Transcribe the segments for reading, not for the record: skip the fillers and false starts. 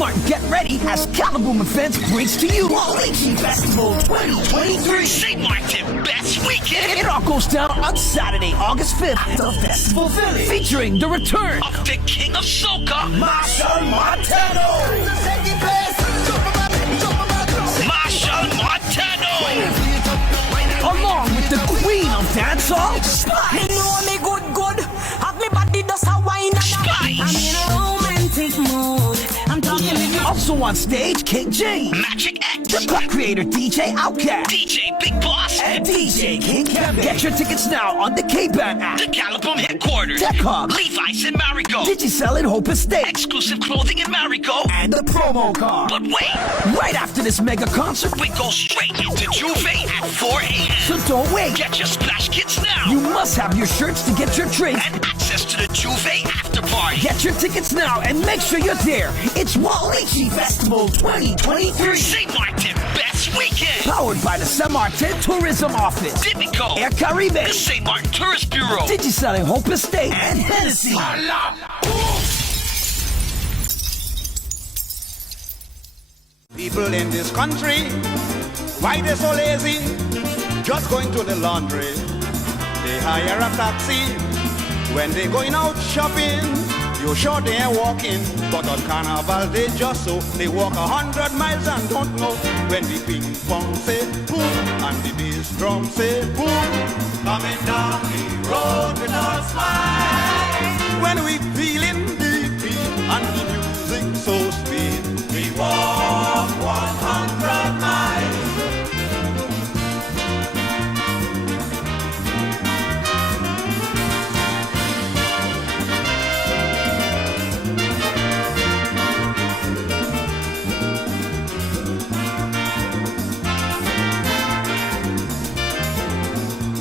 Martin, get ready as Caliboom Events brings to you Waluigi Festival 2023. St. Martin Best Weekend. It all goes down on Saturday, August 5th at the Festival Village, featuring the return of the King of Soca, Marshall Montano. Marshall Montano. Along with the Queen of Dancehall, Spice. Me know me good. Have me body does a wine and Spice. I'm in a romantic mood. I'm talking to you. Also on stage, King James, Magic X, the Black Creator DJ Outkast, DJ Big Boss, and DJ King Kevin. Get your tickets now on the K-Band app, the Caliboom headquarters, Tech Hub, Levi's and Marigo, Digicel and Hope Estate, exclusive clothing in Marigo, and the promo card. But wait, right after this mega concert, we go straight into Juve at 4 a.m. So don't wait. Get your splash kits now. You must have your shirts to get your drinks and access to the Juve after party. Get your tickets now and make sure you're there. It's Waluigi Festival 2023. St. Martin Best Weekend. Powered by the St. Martin Tourism Office, Dibico, Air Caribe, the St. Martin Tourist Bureau, Digicel and Hope Estate, and Hennessy. People in this country, why they so lazy? Just going to the laundry, they hire a taxi. When they going out shopping, you sure they ain't walking. But on Carnival they just so, they walk 100 miles and don't know. When the ping pong say boom, and the bass drum say boom, coming down the road with a smile. When we feeling the beat and the music so sweet, we walk 100 miles.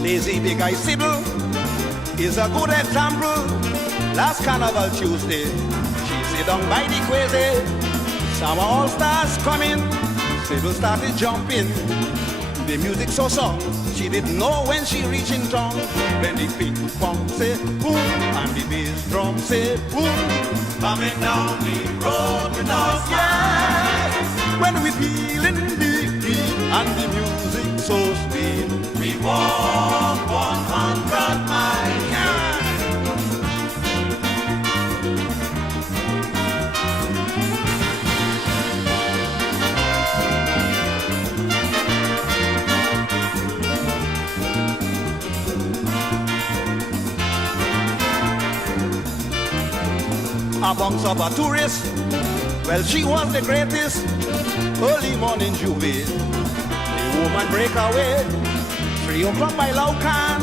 Lazy Big Eye Sybil is a good example. Last Carnival Tuesday, she sit down by the crazy. Summer All-Stars coming, Sybil started jumping. The music so sung, she didn't know when she reached in town. When the ping pong say boom, and the bass drum say boom, coming down the road with us, yes. When we feeling the beat and the music so sweet, we walk 100 miles, yeah. A box of a tourist, well, she was the greatest. Early morning Juve, the woman break away. 3 o'clock by Laucan,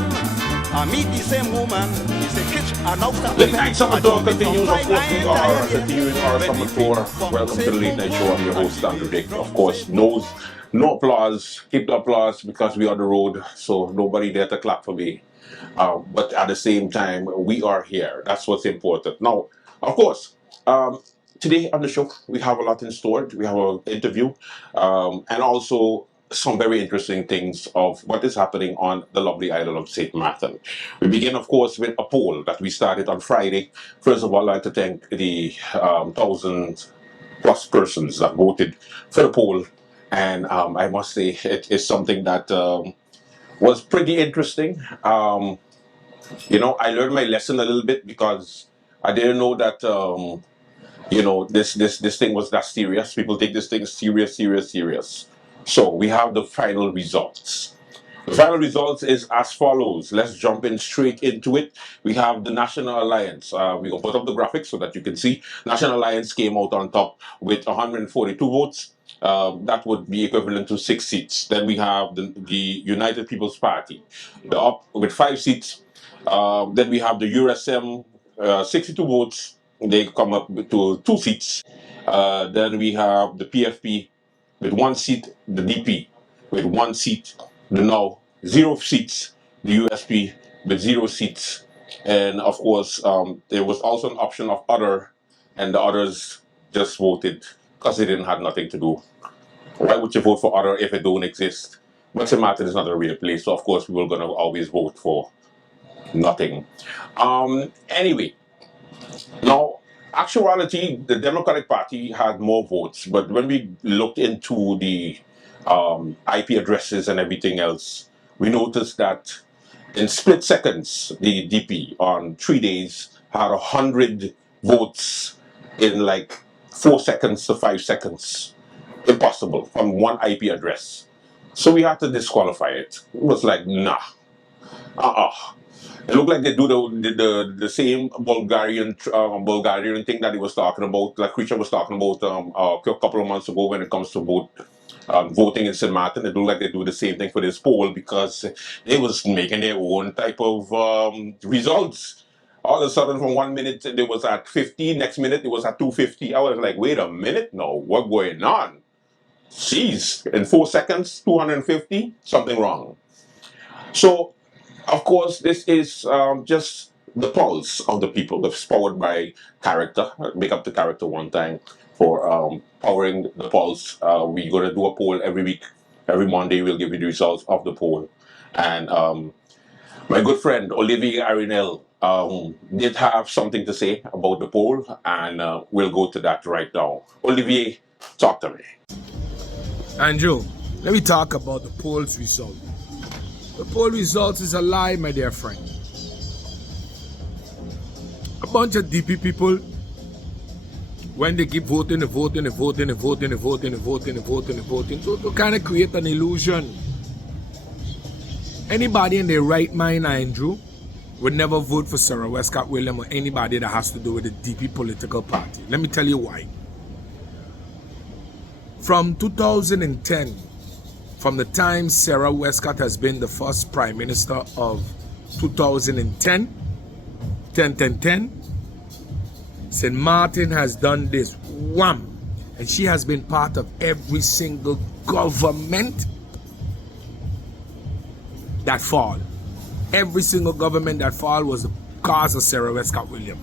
I meet the same woman. He said, kitchen, and now start Late Night Summer Tour continues. Of course, we are continuing our summer tour. Welcome to the Late Night Show. I'm your host, Andrew Dick. Of course, no applause. Keep the applause because we are on the road, so nobody there to clap for me. But at the same time, we are here. That's what's important. Now, of course, today on the show, we have a lot in store. We have an interview and also some very interesting things of what is happening on the lovely island of St. Martin. We begin, of course, with a poll that we started on Friday. First of all, I'd like to thank the 1,000+ persons that voted for the poll. And I must say, it is something that was pretty interesting. You know, I learned my lesson a little bit because I didn't know that, you know, this thing was that serious. People take this thing serious. So we have the final results. The final results is as follows. Let's jump in straight into it. We have the National Alliance. We're going to put up the graphics so that you can see. National Alliance came out on top with 142 votes. That would be equivalent to 6 seats. Then we have the United People's Party. They're up with 5 seats. Then we have the USM, 62 votes. They come up to 2 seats. Then we have the PFP with 1 seat, the DP with 1 seat, the NOW 0 seats, the USP with 0 seats, and of course there was also an option of other, and the others just voted because they didn't have nothing to do. Why would you vote for other if it don't exist? But St. Martin is not a real place, so of course we were gonna always vote for nothing. Anyway, now actuality, the Democratic Party had more votes, but when we looked into the IP addresses and everything else, we noticed that in split seconds, the DP on 3 days had 100 votes in like 4 seconds to 5 seconds. Impossible from one IP address. So we had to disqualify it. It was like, nah, uh-uh. It looked like they do the same Bulgarian thing that he was talking about, like Christian was talking about a couple of months ago when it comes to voting in St. Martin. It looked like they do the same thing for this poll because they was making their own type of results. All of a sudden, from 1 minute it was at 50, next minute it was at 250. I was like, wait a minute, no, what's going on? Jeez, in 4 seconds, 250, something wrong. So, of course, this is just the pulse of the people. It's powered by character. Make up the character one time for powering the pulse. We're going to do a poll every week. Every Monday, we'll give you the results of the poll. And my good friend, Olivier Arinel, did have something to say about the poll, and we'll go to that right now. Olivier, talk to me. Andrew, let me talk about the poll's result. The poll results is a lie, my dear friend. A bunch of DP people, when they keep voting, to kind of create an illusion. Anybody in their right mind, Andrew, would never vote for Sarah Westcott Williams or anybody that has to do with the DP political party. Let me tell you why. From 2010, from the time Sarah Westcott has been the first Prime Minister of 2010, St. Martin has done this, wham, and she has been part of every single government that fall. Every single government that fall was the cause of Sarah Westcott Williams.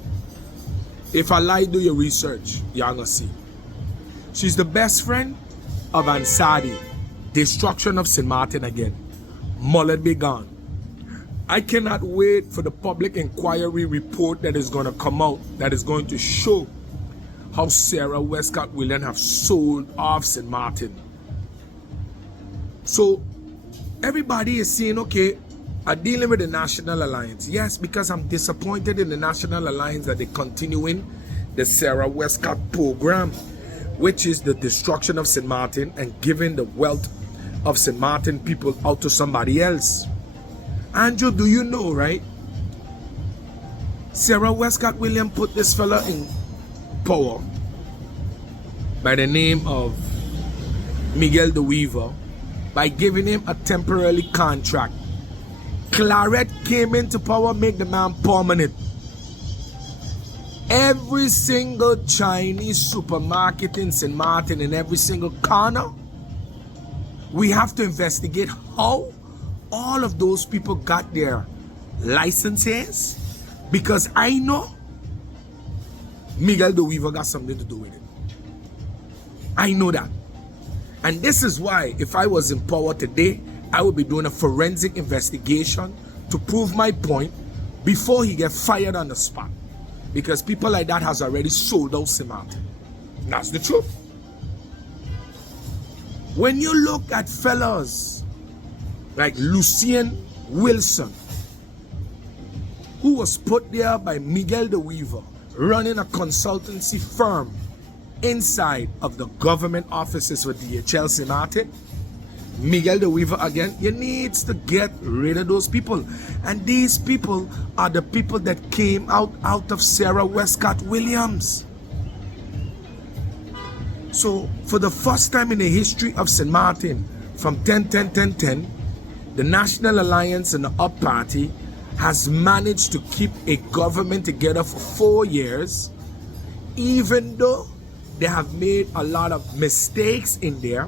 If I lie, do your research, you're gonna see. She's the best friend of Ansari. Destruction of St. Martin again. Mullet be gone. I cannot wait for the public inquiry report that is going to come out, that is going to show how Sarah Westcott Williams have sold off St. Martin. So everybody is saying, okay, I'm dealing with the National Alliance. Yes, because I'm disappointed in the National Alliance that they're continuing the Sarah Westcott program, which is the destruction of St. Martin and giving the wealth of St. Martin people out to somebody else. Andrew, do you know, right? Sarah Westcott Williams put this fella in power by the name of Miguel de Weaver by giving him a temporary contract. Claret came into power, make the man permanent. Every single Chinese supermarket in St. Martin, in every single corner, we have to investigate how all of those people got their licenses, because I know Miguel de Weaver got something to do with it. I know that. And this is why, if I was in power today, I would be doing a forensic investigation to prove my point before he gets fired on the spot. Because people like that has already sold out St. Martin. That's the truth. When you look at fellas like Lucien Wilson, who was put there by Miguel de Weaver, running a consultancy firm inside of the government offices for DHL St. Martin, Miguel de Weaver again, you need to get rid of those people. And these people are the people that came out of Sarah Westcott Williams. So for the first time in the history of St. Martin, from 10-10-10-10, the National Alliance and the Up Party has managed to keep a government together for 4 years, even though they have made a lot of mistakes in there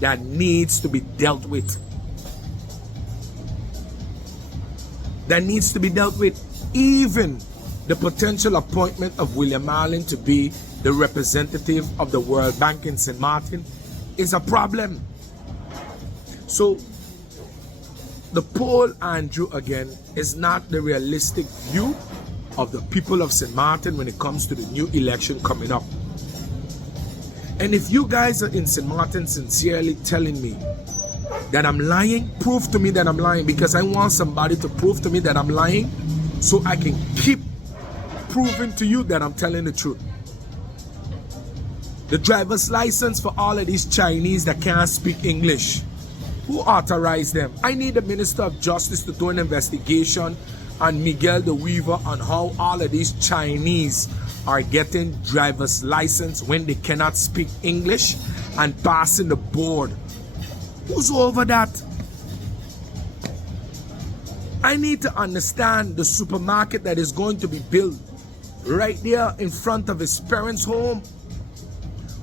that needs to be dealt with. That needs to be dealt with. Even the potential appointment of William Marlin to be the representative of the World Bank in St. Martin is a problem. So the poll, Andrew, again, is not the realistic view of the people of St. Martin when it comes to the new election coming up. And if you guys are in St. Martin sincerely telling me that I'm lying, prove to me that I'm lying, because I want somebody to prove to me that I'm lying so I can keep proving to you that I'm telling the truth. The driver's license for all of these Chinese that can't speak English, who authorized them? I need the Minister of Justice to do an investigation on Miguel the Weaver on how all of these Chinese are getting driver's license when they cannot speak English and passing the board. Who's over that? I need to understand the supermarket that is going to be built right there in front of his parents' home.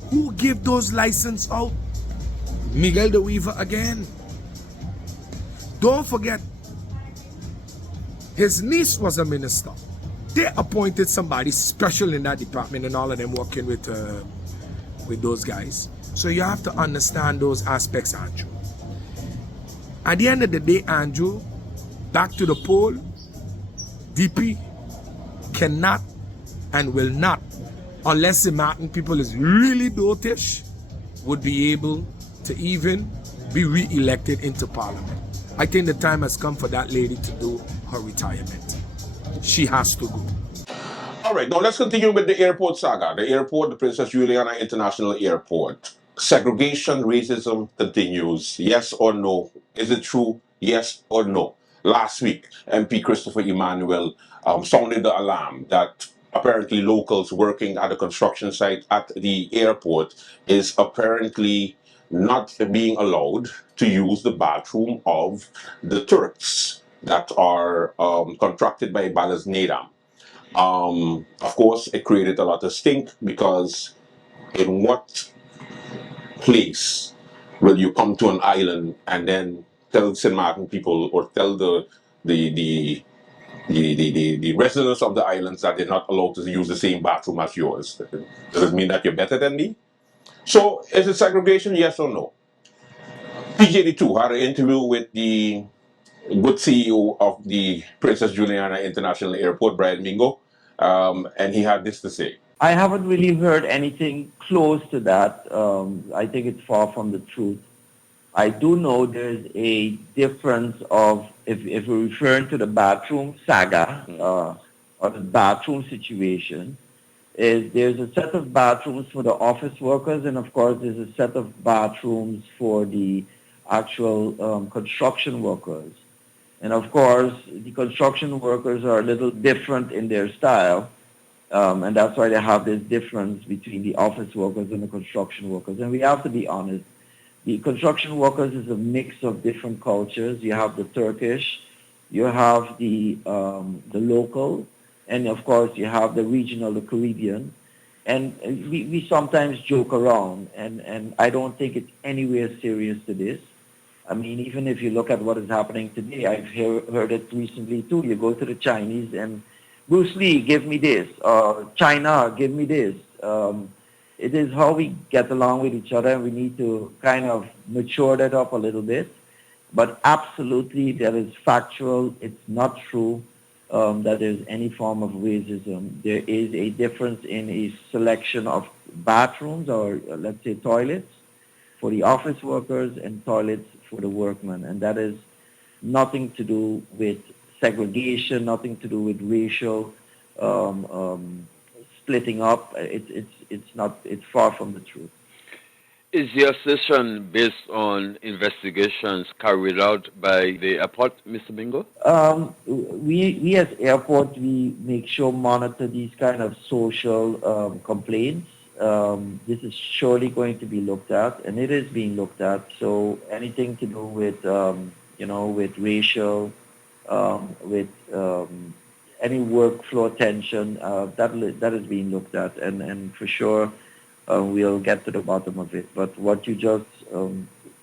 Who give those licenses out? Miguel the Weaver again. Don't forget, his niece was a minister. They appointed somebody special in that department, and all of them working with those guys. So you have to understand those aspects, Andrew. At the end of the day, Andrew, back to the poll, DP cannot and will not, unless the Martin people is really dotish, would be able to even be re-elected into parliament. I think the time has come for that lady to do her retirement. She has to go. All right, now let's continue with the airport saga. The airport, the Princess Juliana International Airport. Segregation, racism continues. Yes or no? Is it true? Yes or no? Last week, MP Christopher Emmanuel sounded the alarm that apparently locals working at a construction site at the airport is apparently not being allowed to use the bathroom of the tourists that are contracted by Balas Nedam. Of course, it created a lot of stink because in what place will you come to an island and then tell St. Martin people or tell the residents of the islands that they're not allowed to use the same bathroom as yours? Does it mean that you're better than me? So is it segregation, yes or no? PJD2 had an interview with the good CEO of the Princess Juliana International Airport, Brian Mingo, and he had this to say. I haven't really heard anything close to that. I think it's far from the truth. I do know there's a difference of, if we're referring to the bathroom saga or the bathroom situation, is there's a set of bathrooms for the office workers, and of course there's a set of bathrooms for the actual construction workers. And of course, the construction workers are a little different in their style, and that's why they have this difference between the office workers and the construction workers. And we have to be honest, the construction workers is a mix of different cultures. You have the Turkish, you have the local, and of course you have the regional, the Caribbean. And we sometimes joke around, and I don't think it's anywhere serious to this. I mean, even if you look at what is happening today, I've heard it recently too. You go to the Chinese and Bruce Lee, give me this, or China, give me this. It is how we get along with each other, and we need to kind of mature that up a little bit. But absolutely, that is factual. It's not true that there's any form of racism. There is a difference in a selection of bathrooms, or let's say toilets, for the office workers and toilets for the workmen. And that is nothing to do with segregation, nothing to do with racial splitting up. It's far from the truth. Is your assertion based on investigations carried out by the airport, Mr. Bingo? We as airport, we make sure monitor these kind of social complaints. This is surely going to be looked at, and it is being looked at. So anything to do with, with racial, with any workflow tension, that is being looked at, and for sure we'll get to the bottom of it. But what you just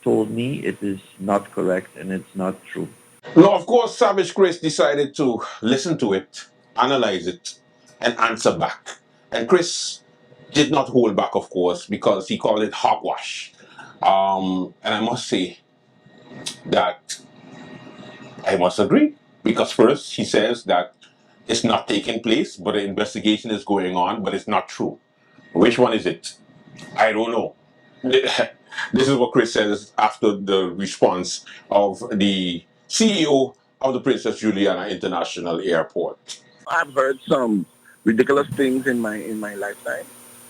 told me, it is not correct and it's not true. No, of course, Savage Chris decided to listen to it, analyze it, and answer back. And Chris did not hold back, of course, because he called it hogwash. And I must say that I must agree, because first he says that it's not taking place, but the investigation is going on, but it's not true. Which one is it? I don't know. This is what Chris says after the response of the CEO of the Princess Juliana International Airport. I've heard some ridiculous things in my lifetime,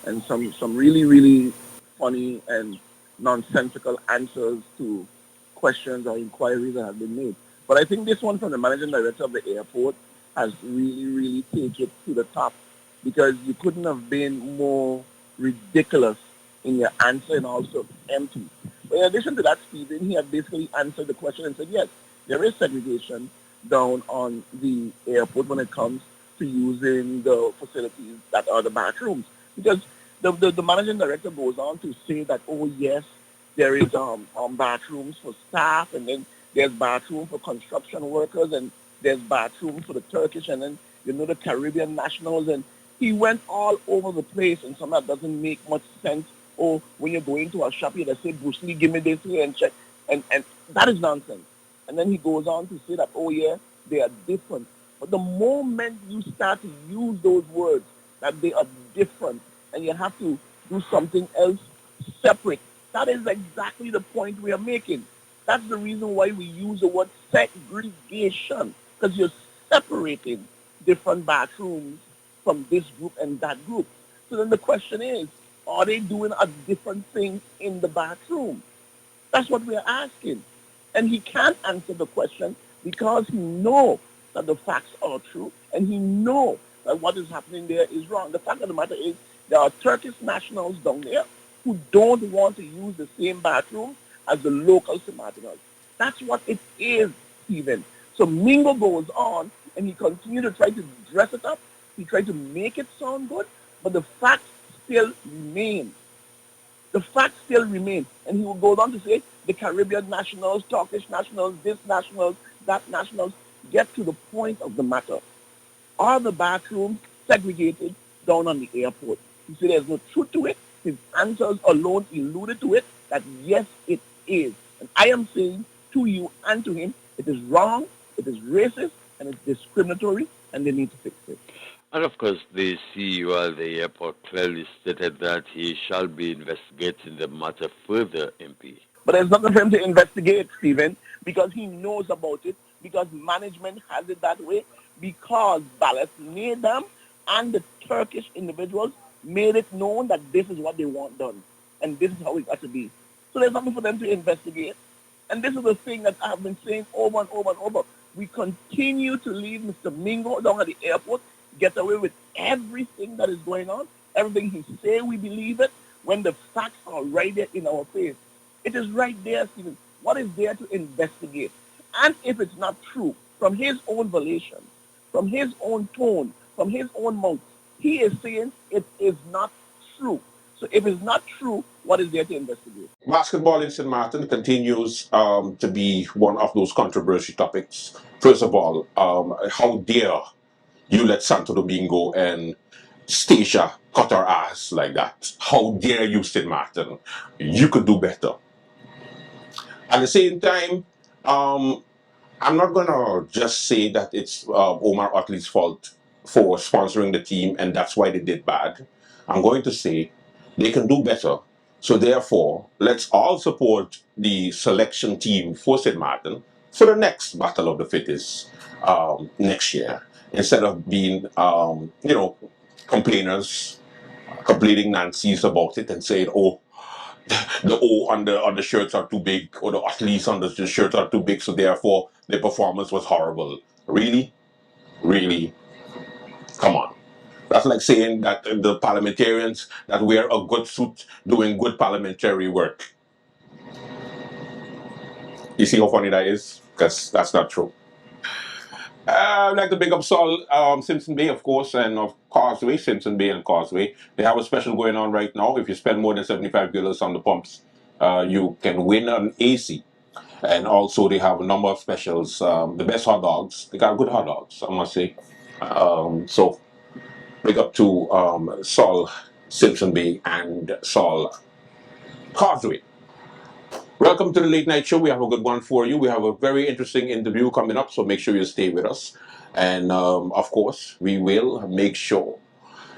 and some really funny and nonsensical answers to questions or inquiries that have been made. But I think this one from the managing director of the airport has really taken it to the top, because you couldn't have been more ridiculous in your answer and also empty. But in addition to that, Stephen, he had basically answered the question and said, yes, there is segregation down on the airport when it comes to using the facilities that are the bathrooms. Because the managing director goes on to say that, oh yes, there is bathrooms for staff, and then there's bathroom for construction workers, and there's bathroom for the Turkish, and then the Caribbean nationals, and he went all over the place, and some that doesn't make much sense. Or when you're going to a shop, you just say, Bruce Lee, give me this here and check, and that is nonsense. And then he goes on to say that, oh yeah, they are different. But the moment you start to use those words, that they are different, and you have to do something else separate, that is exactly the point we are making. That's the reason why we use the word segregation, because you're separating different bathrooms from this group and that group. So then the question is, are they doing a different thing in the bathroom? That's what we're asking. And he can't answer the question because he knows that the facts are true, and he knows that what is happening there is wrong. The fact of the matter is there are Turkish nationals down there who don't want to use the same bathroom as the local Samaritans. That's what it is, Stephen. So Mingo goes on, and he continues to try to dress it up. He tried to make it sound good, but the facts still remain. The facts still remain. And he will go on to say the Caribbean nationals, Turkish nationals, this nationals, that nationals. Get to the point of the matter. Are the bathrooms segregated down on the airport? He said there's no truth to it. His answers alone alluded to it, that yes, it is. And I am saying to you and to him, it is wrong, it is racist, and it's discriminatory, and they need to fix it. And of course, the CEO of the airport clearly stated that he shall be investigating the matter further, MP. But there's nothing for him to investigate, Stephen, because he knows about it, because management has it that way, because Ballas made them, and the Turkish individuals made it known that this is what they want done, and this is how it got to be. So there's nothing for them to investigate. And this is the thing that I've been saying over and over and over. We continue to leave Mr. Mingo down at the airport, get away with everything that is going on, everything he say, we believe it, when the facts are right there in our face. It is right there, Stephen. What is there to investigate? And if it's not true, from his own volition, from his own tone, from his own mouth, he is saying it is not true. So if it's not true, what is there to investigate? Basketball in St. Martin continues to be one of those controversial topics. First of all, how dare you let Santo Domingo and Stacia cut our ass like that? How dare you, St. Martin? You could do better. At the same time, I'm not gonna just say that it's Omar Otley's fault for sponsoring the team and that's why they did bad. I'm going to say they can do better. So therefore, let's all support the selection team for St. Martin for the next Battle of the Fittest next year, instead of being, complainers, complaining Nancy's about it and saying, oh, the O on the shirts are too big, or the athletes on the shirts are too big, so therefore the performance was horrible. Really? Really? Come on. That's like saying that the parliamentarians that wear a good suit doing good parliamentary work. You see how funny that is? Because that's not true. I'd like to big up Saul Simpson Bay, of course, and of Causeway, Simpson Bay and Causeway. They have a special going on right now. If you spend more than $75 on the pumps, you can win an AC. And also they have a number of specials. The best hot dogs. They got good hot dogs, I must say. So big up to Saul Simpson Bay and Saul Causeway. Welcome to the Late Night Show. We have a good one for you. We have a very interesting interview coming up, so make sure you stay with us. And of course, we will make sure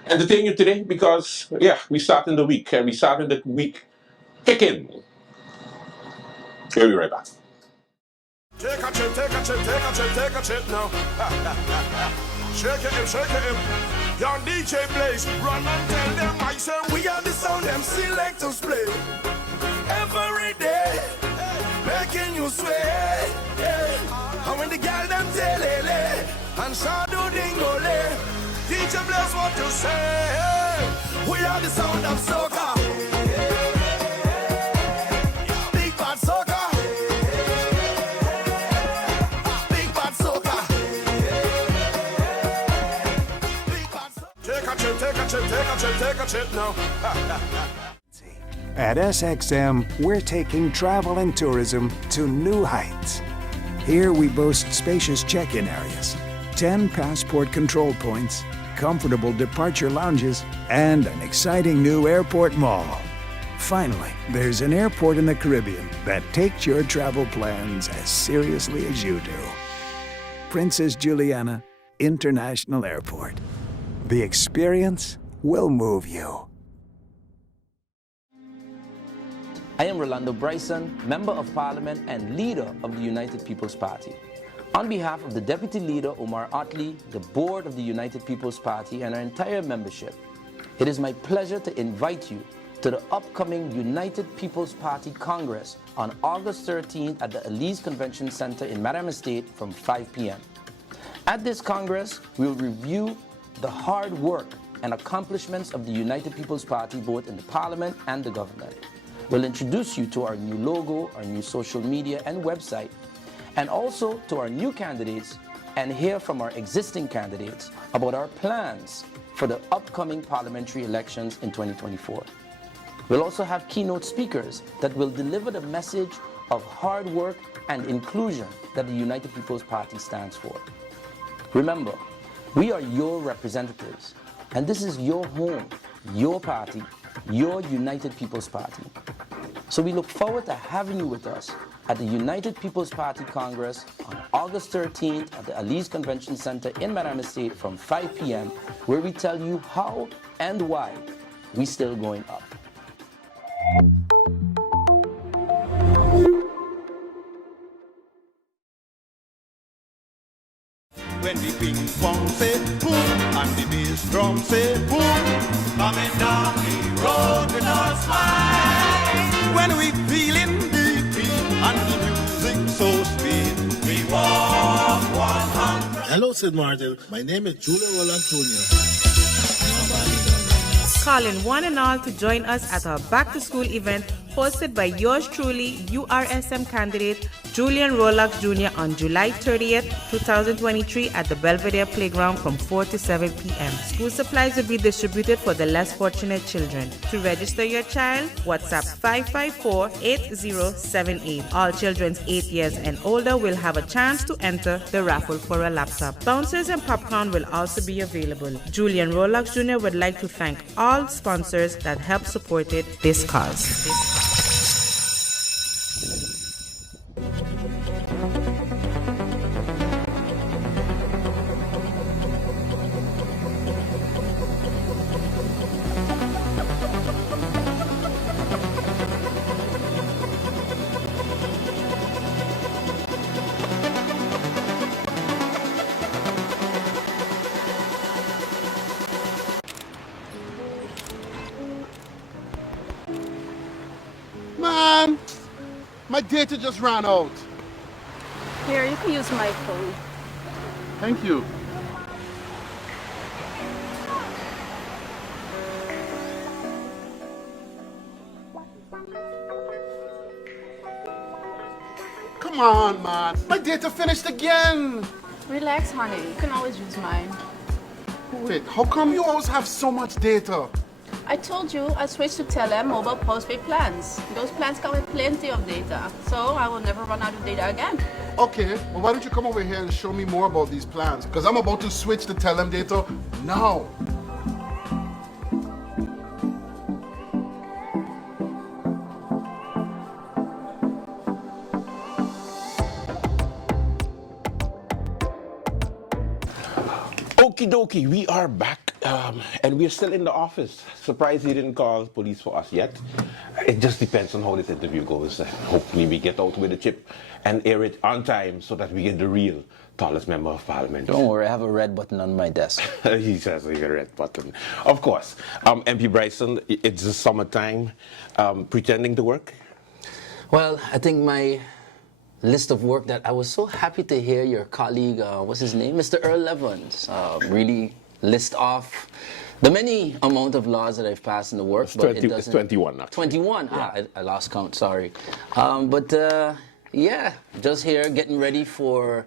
entertain you today because, yeah, we starting the week and we started the week kicking. We'll be right back. Take a chip, take a chip, take a chip, take a chip now. Shake it, shake it. Young DJ Blaze, run and tell them I say we are the sound them selectors play. Every day, making you sway. And when the girl them tell it, and shadow dingole, DJ Blaze what you say. We are the sound of soca. Big bad soca. Take a chip now. At SXM, we're taking travel and tourism to new heights. Here we boast spacious check-in areas, 10 passport control points, comfortable departure lounges, and an exciting new airport mall. Finally, there's an airport in the Caribbean that takes your travel plans as seriously as you do. Princess Juliana International Airport. The experience will move you. I am Rolando Bryson, Member of Parliament and leader of the United People's Party. On behalf of the Deputy Leader Omar Otley, the Board of the United People's Party, and our entire membership, it is my pleasure to invite you to the upcoming United People's Party Congress on August 13th at the Elise Convention Center in Madam Estate from 5 p.m. At this Congress, we will review the hard work and accomplishments of the United People's Party both in the Parliament and the government. We'll introduce you to our new logo, our new social media and website, and also to our new candidates and hear from our existing candidates about our plans for the upcoming parliamentary elections in 2024. We'll also have keynote speakers that will deliver the message of hard work and inclusion that the United People's Party stands for. Remember, we are your representatives, and this is your home, your party, your United People's Party. So we look forward to having you with us at the United People's Party Congress on August 13th at the Elise Convention Center in Madam Estate from 5 p.m., where we tell you how and why we're still going up. When the ping pong say boom and the bass drum say boom, coming down the road with a smile. When we feeling the beat and the music so sweet, we walk 100. Hello, Sid Martin. My name is Julian Roland Jr. Calling one and all to join us at our back-to-school event hosted by yours truly, URSM candidate Julian Rolox Jr. on July 30th, 2023 at the Belvedere Playground from 4 to 7 p.m. School supplies will be distributed for the less fortunate children. To register your child, WhatsApp 554-8078. All children 8 years and older will have a chance to enter the raffle for a laptop. Bouncers and popcorn will also be available. Julian Rolox Jr. would like to thank all sponsors that helped supported this cause. Man, my data just ran out. Here, you can use my phone. Thank you. Come on, man. My data finished again. Relax, honey. You can always use mine. Wait, how come you always have so much data? I told you I switched to Tele mobile postpaid plans. Those plans come with plenty of data, so I will never run out of data again. Okay, well why don't you come over here and show me more about these plans? Because I'm about to switch to Telem data now. Okie dokie, we are back, and we're still in the office. Surprised he didn't call police for us yet. It just depends on how this interview goes. Hopefully we get out with the chip and air it on time so that we get the real tallest member of parliament. Don't worry, I have a red button on my desk. He says he got a red button. Of course. MP Bryson, it's the summertime. Pretending to work? Well, I think my list of work that I was so happy to hear your colleague, what's his name, Mr. Earl Evans, really list off the many amount of laws that I've passed in the work. It's 21 now. 21? Yeah. I lost count, sorry. Yeah, just here getting ready for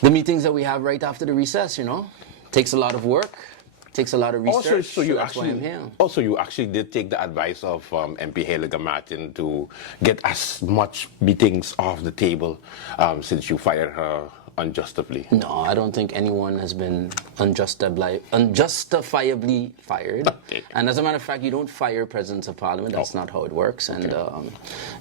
the meetings that we have right after the recess, you know. Takes a lot of work. Takes a lot of research. Also, you actually did take the advice of MP Heliga Martin to get as much meetings off the table since you fired her unjustifiably. No, I don't think anyone has been unjustifiably fired. Okay. And as a matter of fact, you don't fire presidents of parliament. That's not how it works. And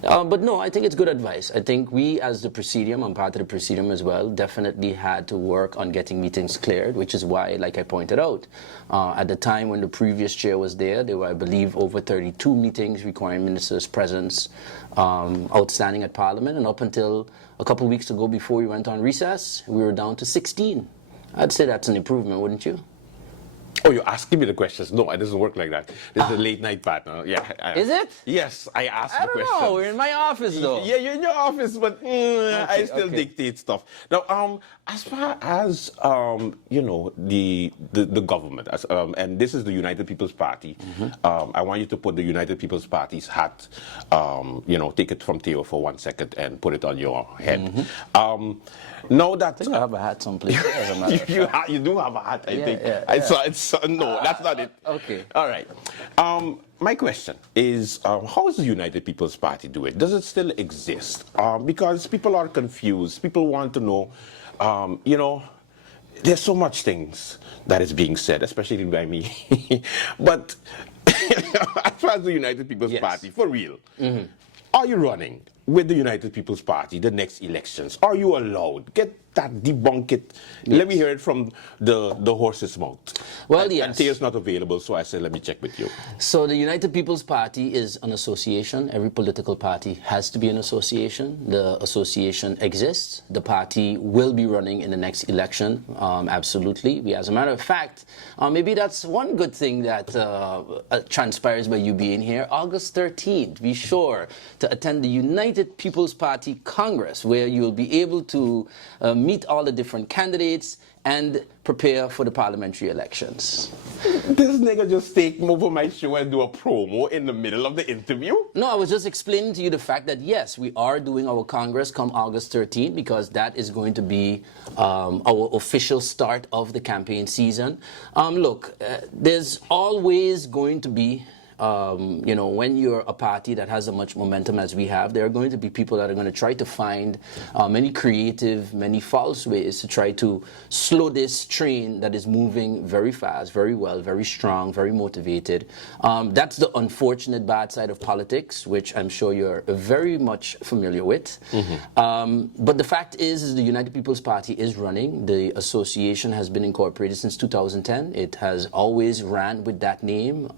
but no, I think it's good advice. I think we, as the Presidium, I'm part of the Presidium as well, definitely had to work on getting meetings cleared, which is why, like I pointed out, at the time when the previous chair was there were, I believe, over 32 meetings requiring ministers' presence outstanding at Parliament, and up until a couple of weeks ago before we went on recess, we were down to 16. I'd say that's an improvement, wouldn't you? Oh, you're asking me the questions. No, it doesn't work like that. This is a late night partner. Yeah. Is it? Yes, I asked the questions. I don't know. We're in my office, though. Yeah, you're in your office, but I still dictate stuff. Now, as far as you know, the government, and this is the United People's Party. I want you to put the United People's Party's hat. You know, take it from Theo for 1 second and put it on your head. Now that I think I have a hat someplace. As a matter of fact. You do have a hat, I think. Yeah. I saw it. No, that's not it. Okay. All right. My question is, how does the United People's Party do it? Does it still exist? Because people are confused. People want to know, you know, there's so much things that is being said, especially by me. But as far as the United People's Party, for real, are you running with the United People's Party the next elections? Are you allowed? Get that, debunk it. Yes. Let me hear it from the horse's mouth. Well, yes. And Theo's not available, so I said, let me check with you. So the United People's Party is an association. Every political party has to be an association. The association exists. The party will be running in the next election, absolutely. As a matter of fact, maybe that's one good thing that transpires by you being here. August 13th, be sure to attend the United People's Party Congress, where you'll be able to meet all the different candidates and prepare for the parliamentary elections. This nigga just take over my show and do a promo in the middle of the interview? No, I was just explaining to you the fact that, yes, we are doing our Congress come August 13th, because that is going to be our official start of the campaign season. Look, there's always going to be you know, when you're a party that has as much momentum as we have, there are going to be people that are going to try to find many creative, many false ways to try to slow this train that is moving very fast, very well, very strong, very motivated. That's the unfortunate bad side of politics, which I'm sure you're very much familiar with. But the fact is the United People's Party is running. The association has been incorporated since 2010. It has always ran with that name.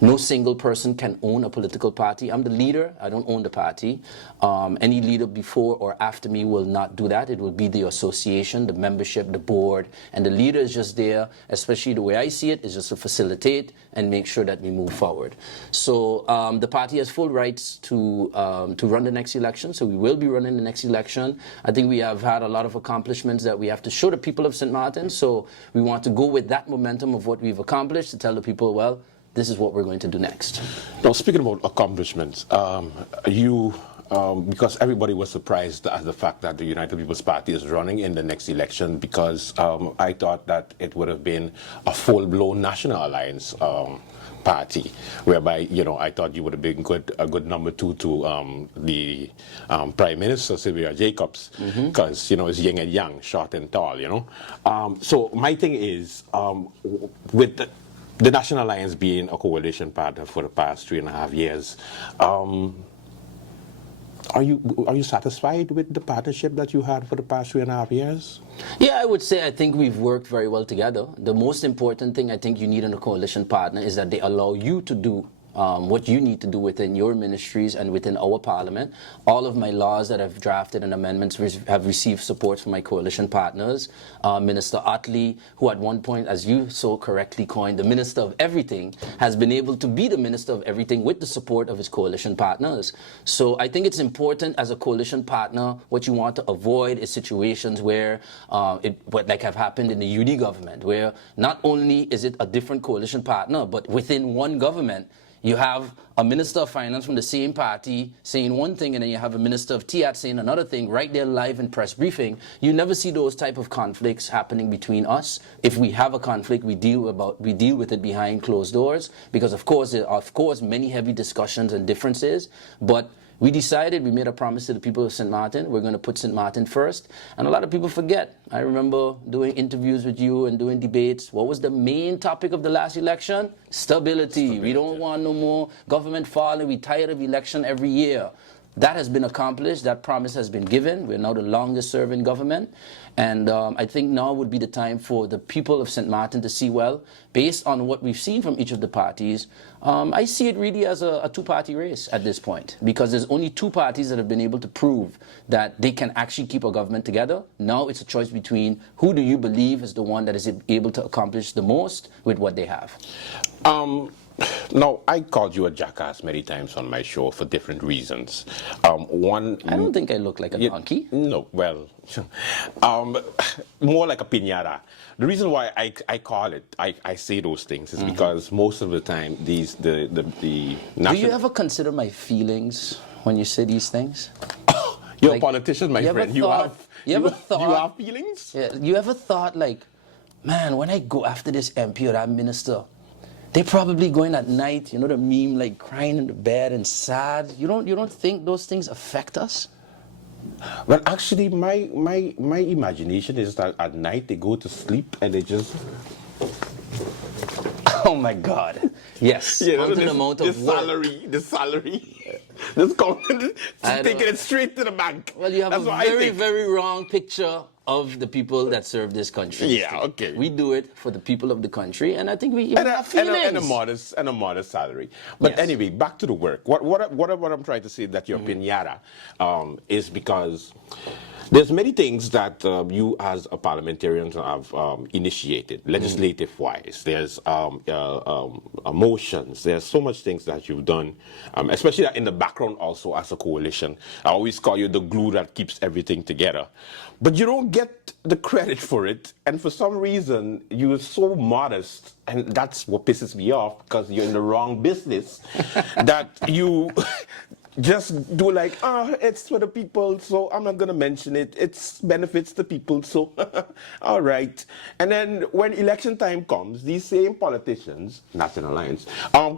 No single person can own a political party. I'm the leader. I don't own the party. Any leader before or after me will not do that. It will be the association, the membership, the board, and the leader is just there, especially the way I see it, is just to facilitate and make sure that we move forward. So the party has full rights to run the next election, so we will be running the next election. I think we have had a lot of accomplishments that we have to show the people of St. Martin, so we want to go with that momentum of what we've accomplished to tell the people, well, this is what we're going to do next. Now, speaking about accomplishments, because everybody was surprised at the fact that the United People's Party is running in the next election, because I thought that it would have been a full-blown National Alliance party, whereby, you know, I thought you would have been a good number two to the Prime Minister, Sylvia Jacobs, because, you know, it's yin and yang, short and tall, you know. So my thing is, with the National Alliance being a coalition partner for the past 3.5 years, how are you satisfied with the partnership that you had for the past 3.5 years? Yeah, I would say I think we've worked very well together. The most important thing I think you need in a coalition partner is that they allow you to do what you need to do within your ministries and within our parliament. All of my laws that I've drafted and amendments have received support from my coalition partners. Minister Otley, who at one point, as you so correctly coined, the Minister of Everything, has been able to be the Minister of Everything with the support of his coalition partners. So I think it's important as a coalition partner, what you want to avoid is situations where, like have happened in the UD government, where not only is it a different coalition partner, but within one government, you have a Minister of Finance from the same party saying one thing, and then you have a Minister of TIAT saying another thing right there live in press briefing. You never see those type of conflicts happening between us. If we have a conflict, we deal with it behind closed doors, because of course there are many heavy discussions and differences, but we decided, we made a promise to the people of St. Martin, we're going to put St. Martin first. And a lot of people forget. I remember doing interviews with you and doing debates. What was the main topic of the last election? Stability. We don't want no more government falling. We're tired of election every year. That has been accomplished. That promise has been given. We're now the longest serving government. And I think now would be the time for the people of St. Martin to see, well, based on what we've seen from each of the parties, I see it really as a two-party race at this point, because there's only two parties that have been able to prove that they can actually keep a government together. Now it's a choice between who do you believe is the one that is able to accomplish the most with what they have. No, I called you a jackass many times on my show for different reasons. One, I don't think I look like a donkey. No, well, more like a piñata. The reason why I call it, I say those things is because most of the time the national... Do you ever consider my feelings when you say these things? You're like, a politician, my friend. You have feelings? Yeah, you ever thought like, man, when I go after this MP or that minister, they're probably going at night, you know, the meme, like crying in the bed and sad. You don't think those things affect us? Well, actually, my imagination is that at night they go to sleep and they just... Oh my God! Yes, you know, the amount of the salary, just taking it straight to the bank. Well, you have a very wrong picture of the people that serve this country. Yeah, okay. We do it for the people of the country, and I think we have feelings. And a modest salary. But anyway, back to the work. What I'm trying to say that your piñata is because there's many things that you as a parliamentarian have initiated, legislative-wise. There's motions. There's so much things that you've done, especially in the background also as a coalition. I always call you the glue that keeps everything together. But you don't get the credit for it, and for some reason, you're so modest, and that's what pisses me off, because you're in the wrong business, that you... just do like, it's for the people, so I'm not going to mention it. It benefits the people, so all right. And then when election time comes, these same politicians, National Alliance,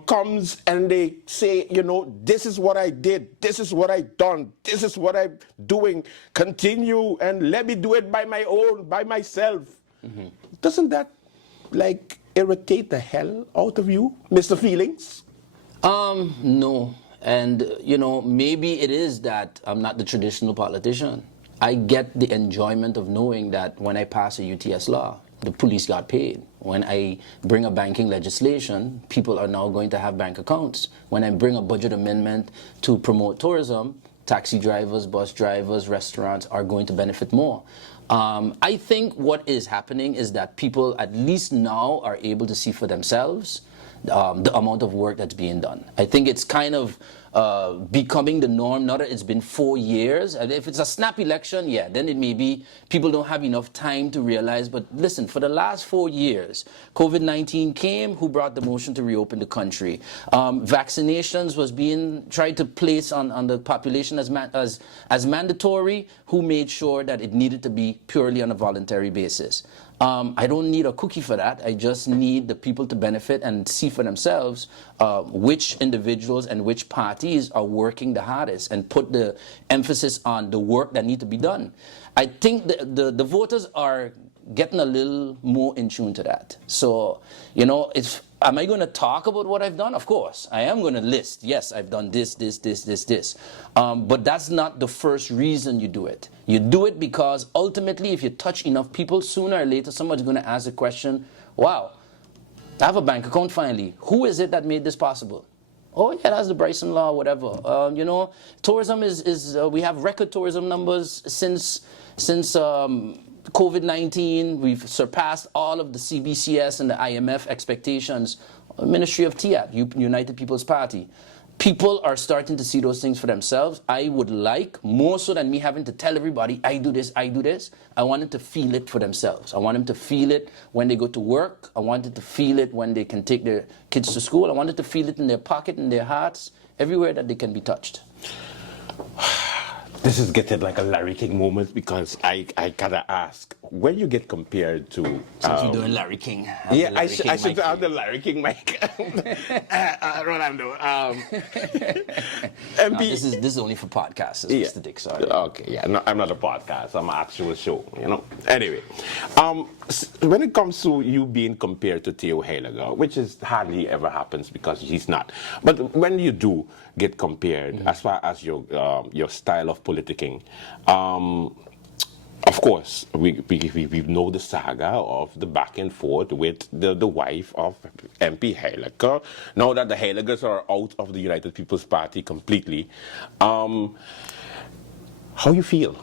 comes and they say, you know, this is what I did, this is what I done, this is what I'm doing, continue, and let me do it by my own, by myself. Doesn't that, like, irritate the hell out of you, Mr. Feelings? No. And, you know, maybe it is that I'm not the traditional politician. I get the enjoyment of knowing that when I pass a UTS law, the police got paid. When I bring a banking legislation, people are now going to have bank accounts. When I bring a budget amendment to promote tourism, taxi drivers, bus drivers, restaurants are going to benefit more. I think what is happening is that people at least now are able to see for themselves the amount of work that's being done. I think it's kind of becoming the norm now that it's been 4 years. And if it's a snap election, yeah, then it may be people don't have enough time to realize. But listen, for the last 4 years, COVID-19 came. Who brought the motion to reopen the country? Vaccinations was being tried to place on the population as mandatory. Who made sure that it needed to be purely on a voluntary basis? I don't need a cookie for that. I just need the people to benefit and see for themselves which individuals and which parties are working the hardest and put the emphasis on the work that need to be done. I think the voters are getting a little more in tune to that. So, you know, Am I going to talk about what I've done? Of course. I am going to list, yes, I've done this. But that's not the first reason you do it. You do it because ultimately, if you touch enough people, sooner or later, somebody's going to ask the question, wow, I have a bank account finally. Who is it that made this possible? Oh, yeah, that's the Bryson law, whatever. You know, tourism we have record tourism numbers since COVID-19. We've surpassed all of the CBCS and the IMF expectations. Ministry of TIAT, United People's Party. People are starting to see those things for themselves. I would like, more so than me having to tell everybody, I do this, I want them to feel it for themselves. I want them to feel it when they go to work. I want them to feel it when they can take their kids to school. I want them to feel it in their pocket, in their hearts, everywhere that they can be touched. This is getting like a Larry King moment because I gotta ask, when you get compared to... Since you're doing Larry King. I should have the Larry King mic. Rolando. MP... No, this is only for podcasts, Mr. Dick, sorry. Okay, yeah, no, I'm not a podcast, I'm an actual show, you know. Anyway, when it comes to you being compared to Theo Heiliger, which is hardly ever happens because he's not, but when you do get compared, as far as your style of politicking, of course, we know the saga of the back and forth with the wife of MP Heiliger. Now that the Heiligers are out of the United People's Party completely, how you feel?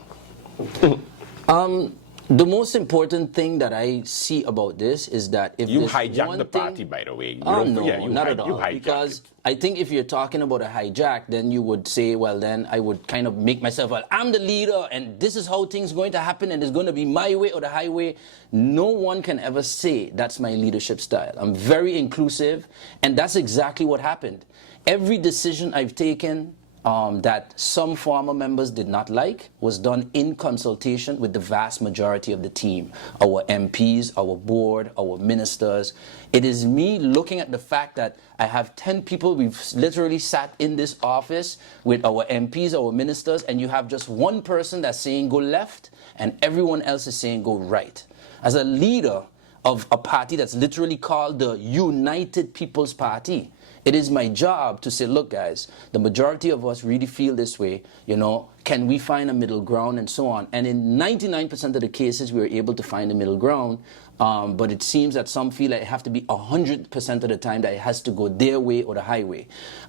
The most important thing that I see about this is that if you there's hijacked one the thing, party, by the way. No, not at all. Because I think if you're talking about a hijack, then you would say, well, then I would kind of make myself, well, I'm the leader, and this is how things are going to happen, and it's going to be my way or the highway. No one can ever say that's my leadership style. I'm very inclusive, and that's exactly what happened. Every decision I've taken that some former members did not like was done in consultation with the vast majority of the team, our MPs, our board, our ministers. It is me looking at the fact that I have 10 people, we've literally sat in this office with our MPs, our ministers, and you have just one person that's saying go left and everyone else is saying go right. As a leader of a party that's literally called the United People's Party, it is my job to say, look, guys, the majority of us really feel this way, you know, can we find a middle ground and so on? And in 99% of the cases, we were able to find a middle ground. But it seems that some feel like it have to be 100% of the time that it has to go their way or the highway.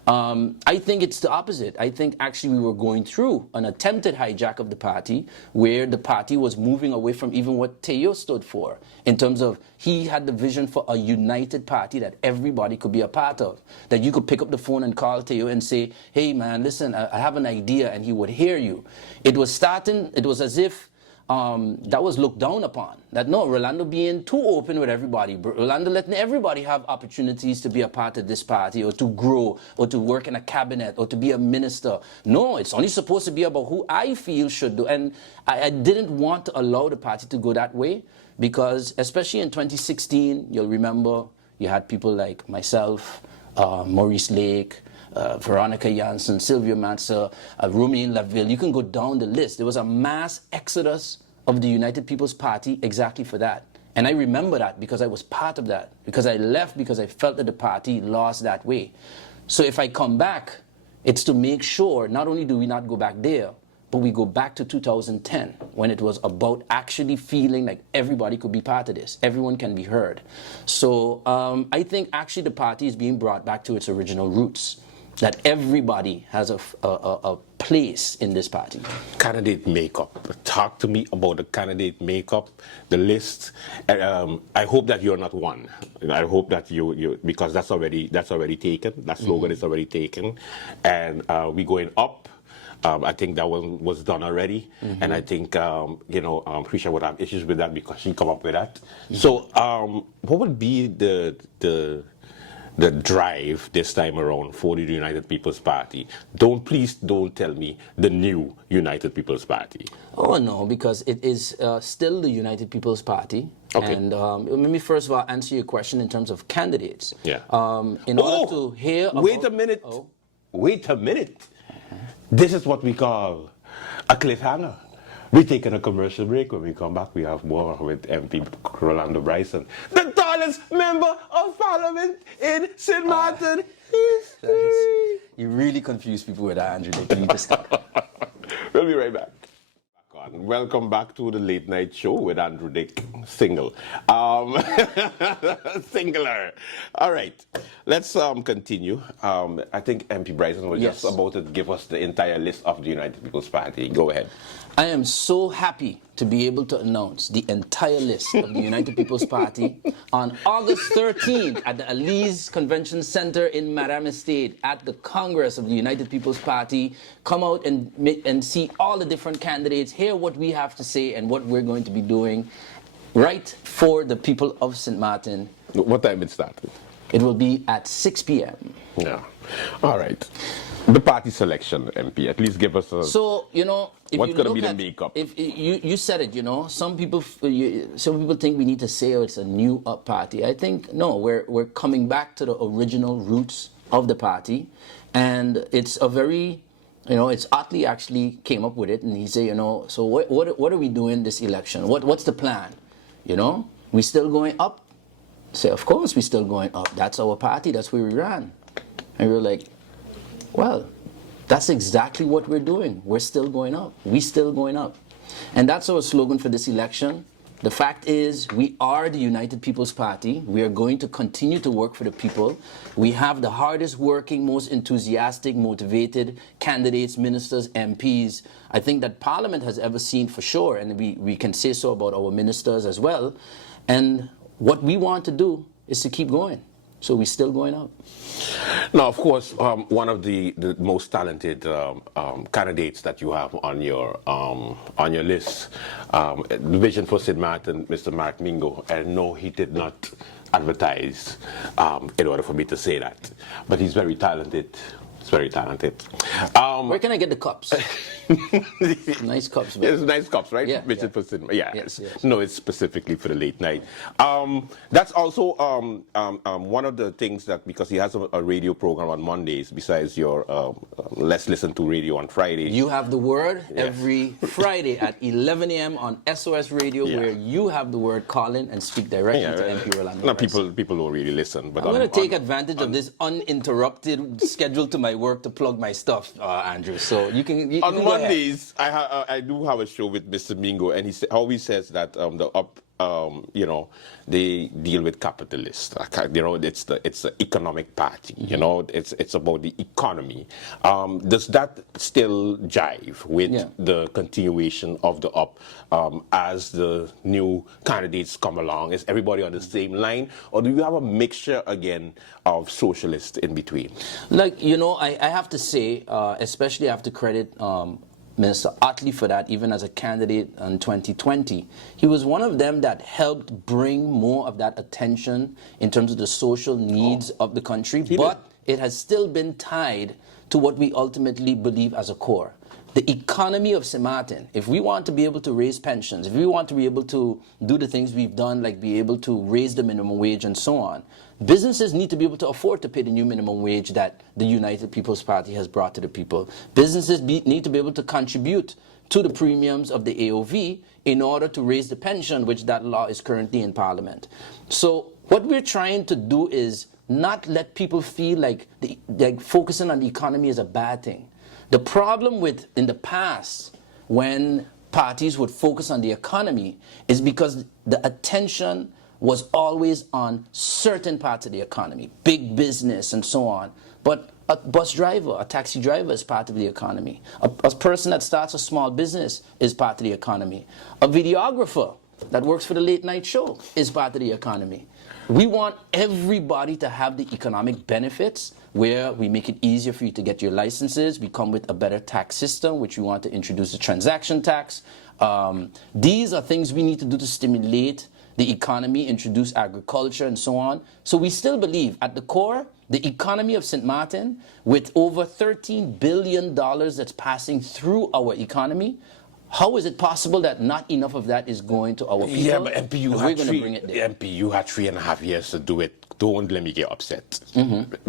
I think it's the opposite. I think actually we were going through an attempted hijack of the party where the party was moving away from even what Theo stood for in terms of he had the vision for a united party that everybody could be a part of, that you could pick up the phone and call Theo and say, hey man, listen, I have an idea, and he would hear you. It was as if that was looked down upon. That no, Rolando being too open with everybody, Rolando letting everybody have opportunities to be a part of this party or to grow or to work in a cabinet or to be a minister. No, it's only supposed to be about who I feel should do. And I didn't want to allow the party to go that way because especially in 2016, you'll remember you had people like myself, Maurice Lake, Veronica Janssen, Sylvia Matza, Romain Laville. You can go down the list. There was a mass exodus of the United People's Party exactly for that. And I remember that because I was part of that, because I left because I felt that the party lost that way. So if I come back, it's to make sure not only do we not go back there, but we go back to 2010 when it was about actually feeling like everybody could be part of this. Everyone can be heard. So I think actually the party is being brought back to its original roots, that everybody has a place in this party. Candidate makeup. Talk to me about the candidate makeup, the list. I hope that you're not one. I hope that you because that's already taken. That slogan is already taken, and we're going up. I think that one was done already, and I think Prisha would have issues with that because she come up with that. So, what would be the drive this time around for the United People's Party? Please don't tell me the new United People's Party. Oh no, because it is still the United People's Party. Okay. And let me first of all answer your question in terms of candidates. Yeah. In order to hear about... Wait a minute. Wait a minute. This is what we call a cliffhanger. We're taking a commercial break. When we come back, we have more with MP Rolando Bryson, the darling youngest member of parliament in St. Martin history. You really confuse people with that, Andrew. You need to stop. We'll be right back. Welcome back to the late night show with Andrew Dick, single. Singular. All right, let's continue. I think MP Bryson was just about to give us the entire list of the United People's Party. Go ahead. I am so happy to be able to announce the entire list of the United People's Party on August 13th at the Elise Convention Center in Madame Estate at the Congress of the United People's Party. Come out and see all the different candidates, hear what we have to say and what we're going to be doing right for the people of St. Martin. What time it started? It will be at 6 p.m. Yeah. All right. The party selection, MP, at least give us a... So, you know, if what's you going to look be the at, makeup? If you said it, you know, some people think we need to say, oh, it's a new up party. I think no, we're coming back to the original roots of the party, and it's a very, you know, it's Otley actually came up with it, and he said, you know, so what are we doing this election? What's the plan? You know, we still going up? Say, of course we still going up. That's our party. That's where we ran, and we were like, well, that's exactly what we're doing. We're still going up. We still going up. And that's our slogan for this election. The fact is, we are the United People's Party. We are going to continue to work for the people. We have the hardest working, most enthusiastic, motivated candidates, ministers, MPs, I think that Parliament has ever seen for sure. And we can say so about our ministers as well. And what we want to do is to keep going. So we're still going up. Now, of course, one of the most talented candidates that you have on your list, the Vision for St. Martin, Mr. Mark Mingo, and no, he did not advertise in order for me to say that, but he's very talented. He's very talented. Where can I get the cups? Nice cups. Yes, nice cups, right? Yeah, Vision for St. Yeah. Yes, yes. No, it's specifically for the late night. That's also one of the things that, because he has a radio program on Mondays, besides your Let's Listen to Radio on Friday. You have the word every Friday at 11 a.m. on SOS Radio, where you have the word, call in and speak directly to MP Rolando. No, people don't really listen. But I'm going to take advantage of this uninterrupted schedule to my work to plug my stuff, Andrew. So you can. On Mondays, I do have a show with Mr. Mingo, and he always says that the up, you know, they deal with capitalists. You know, it's the economic party. You know, it's about the economy. Does that still jive with the continuation of the up as the new candidates come along? Is everybody on the same line, or do you have a mixture again of socialists in between? Like, you know, I have to say, especially I have to credit Minister Otley for that, even as a candidate in 2020. He was one of them that helped bring more of that attention in terms of the social needs of the country, but it has still been tied to what we ultimately believe as a core. The economy of St. Martin, if we want to be able to raise pensions, if we want to be able to do the things we've done, like be able to raise the minimum wage and so on, businesses need to be able to afford to pay the new minimum wage that the United People's Party has brought to the people. Businesses need to be able to contribute to the premiums of the AOV in order to raise the pension, which that law is currently in Parliament. So what we're trying to do is not let people feel like focusing on the economy is a bad thing. The problem with, in the past, when parties would focus on the economy, is because the attention was always on certain parts of the economy, big business and so on. But a bus driver, a taxi driver is part of the economy. A person that starts a small business is part of the economy. A videographer that works for the late night show is part of the economy. We want everybody to have the economic benefits, where we make it easier for you to get your licenses. We come with a better tax system, which we want to introduce a transaction tax. These are things we need to do to stimulate the economy, introduce agriculture and so on. So we still believe at the core, the economy of St. Martin, with over $13 billion that's passing through our economy, how is it possible that not enough of that is going to our people? Yeah, but MP, you we're going to bring it there. MP, you had 3.5 years to do it don't let me get upset.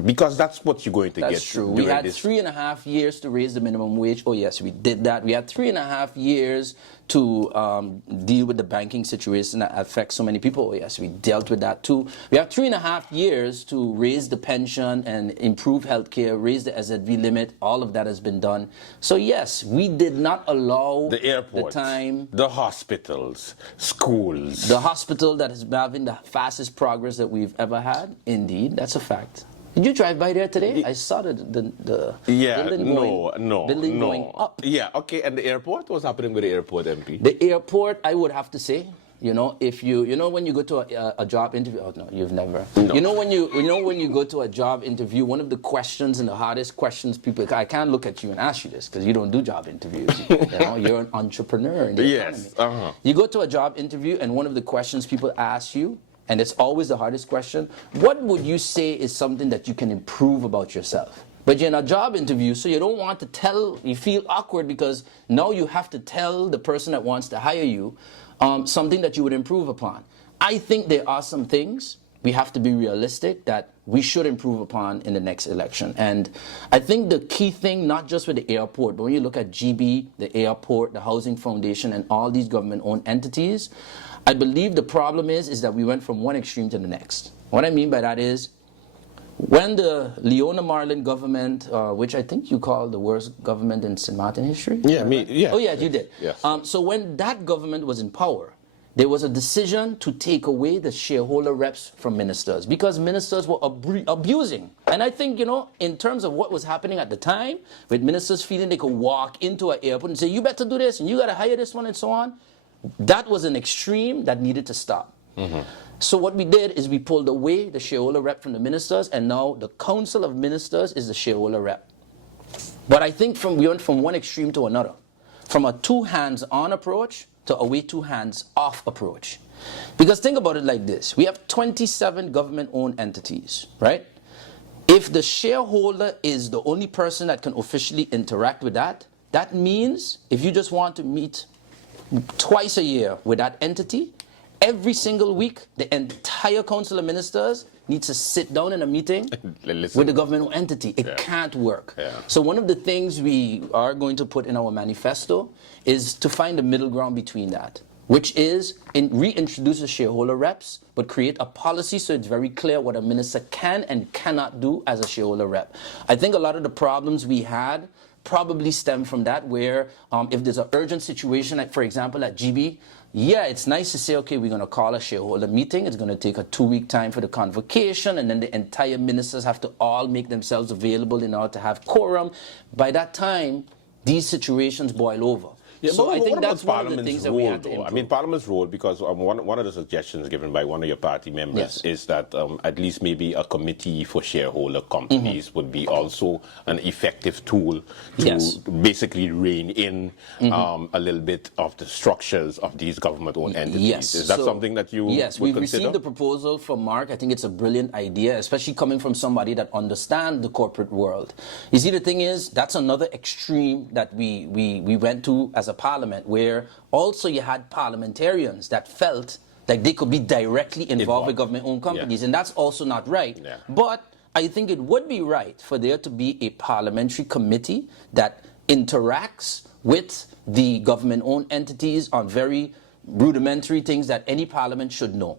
Because that's what you're going to get. That's true. We had 3.5 years to raise the minimum wage. Oh, yes, we did that. We had 3.5 years to deal with the banking situation that affects so many people. Oh, yes, we dealt with that too. We have 3.5 years to raise the pension and improve healthcare, raise the SZV limit. All of that has been done. So, yes, we did not allow the airport, the time. The hospitals, schools. The hospital that is having the fastest progress that we've ever had. Indeed, that's a fact. Did you drive by there today? I saw the building going up. Yeah, okay. And the airport? What's happening with the airport, MP? The airport, I would have to say, if you know when you go to a job interview. Oh no, you've never. No. You know when you go to a job interview, one of the questions and the hardest questions people. I can't look at you and ask you this because you don't do job interviews. You're an entrepreneur in the economy. You go to a job interview and one of the questions people ask you, and it's always the hardest question, what would you say is something that you can improve about yourself? But you're in a job interview, so you don't want to tell, you feel awkward because now you have to tell the person that wants to hire you something that you would improve upon. I think there are some things we have to be realistic that we should improve upon in the next election. And I think the key thing, not just with the airport, but when you look at GB, the airport, the Housing Foundation, and all these government-owned entities, I believe the problem is that we went from one extreme to the next. What I mean by that is, when the Leona Marlin government, which I think you call the worst government in St. Martin history? Yeah, me, yeah. Oh, yeah, you did. Yes. So when that government was in power, there was a decision to take away the shareholder reps from ministers because ministers were abusing. And I think, in terms of what was happening at the time, with ministers feeling they could walk into an airport and say, you better do this, and you got to hire this one, and so on, that was an extreme that needed to stop. So what we did is we pulled away the shareholder rep from the ministers, and now the Council of Ministers is the shareholder rep. But I think we went from one extreme to another, from a two hands-on approach to a way two hands-off approach. Because think about it like this. We have 27 government-owned entities, right? If the shareholder is the only person that can officially interact with that, that means if you just want to meet twice a year with that entity, every single week, the entire Council of Ministers needs to sit down in a meeting with the governmental entity. It can't work. So one of the things we are going to put in our manifesto is to find a middle ground between that, which is reintroduce the shareholder reps, but create a policy so it's very clear what a minister can and cannot do as a shareholder rep. I think a lot of the problems we had probably stem from that, where if there's an urgent situation, like for example at GB, yeah, it's nice to say, okay, we're going to call a shareholder meeting. It's going to take a 2-week time for the convocation, and then the entire ministers have to all make themselves available in order to have quorum. By that time, these situations boil over. Yeah, so I think that's one of the Parliament's things that we role, have to improve. I mean, Parliament's role, because one of the suggestions given by one of your party members is that at least maybe a committee for shareholder companies would be also an effective tool to basically rein in a little bit of the structures of these government-owned entities. Is that something that you would we've consider? received the proposal from Mark. I think it's a brilliant idea, especially coming from somebody that understands the corporate world. You see, the thing is, that's another extreme that we went to as a parliament, where also you had parliamentarians that felt like they could be directly involved with government-owned companies, and that's also not right. But I think it would be right for there to be a parliamentary committee that interacts with the government-owned entities on very rudimentary things that any parliament should know.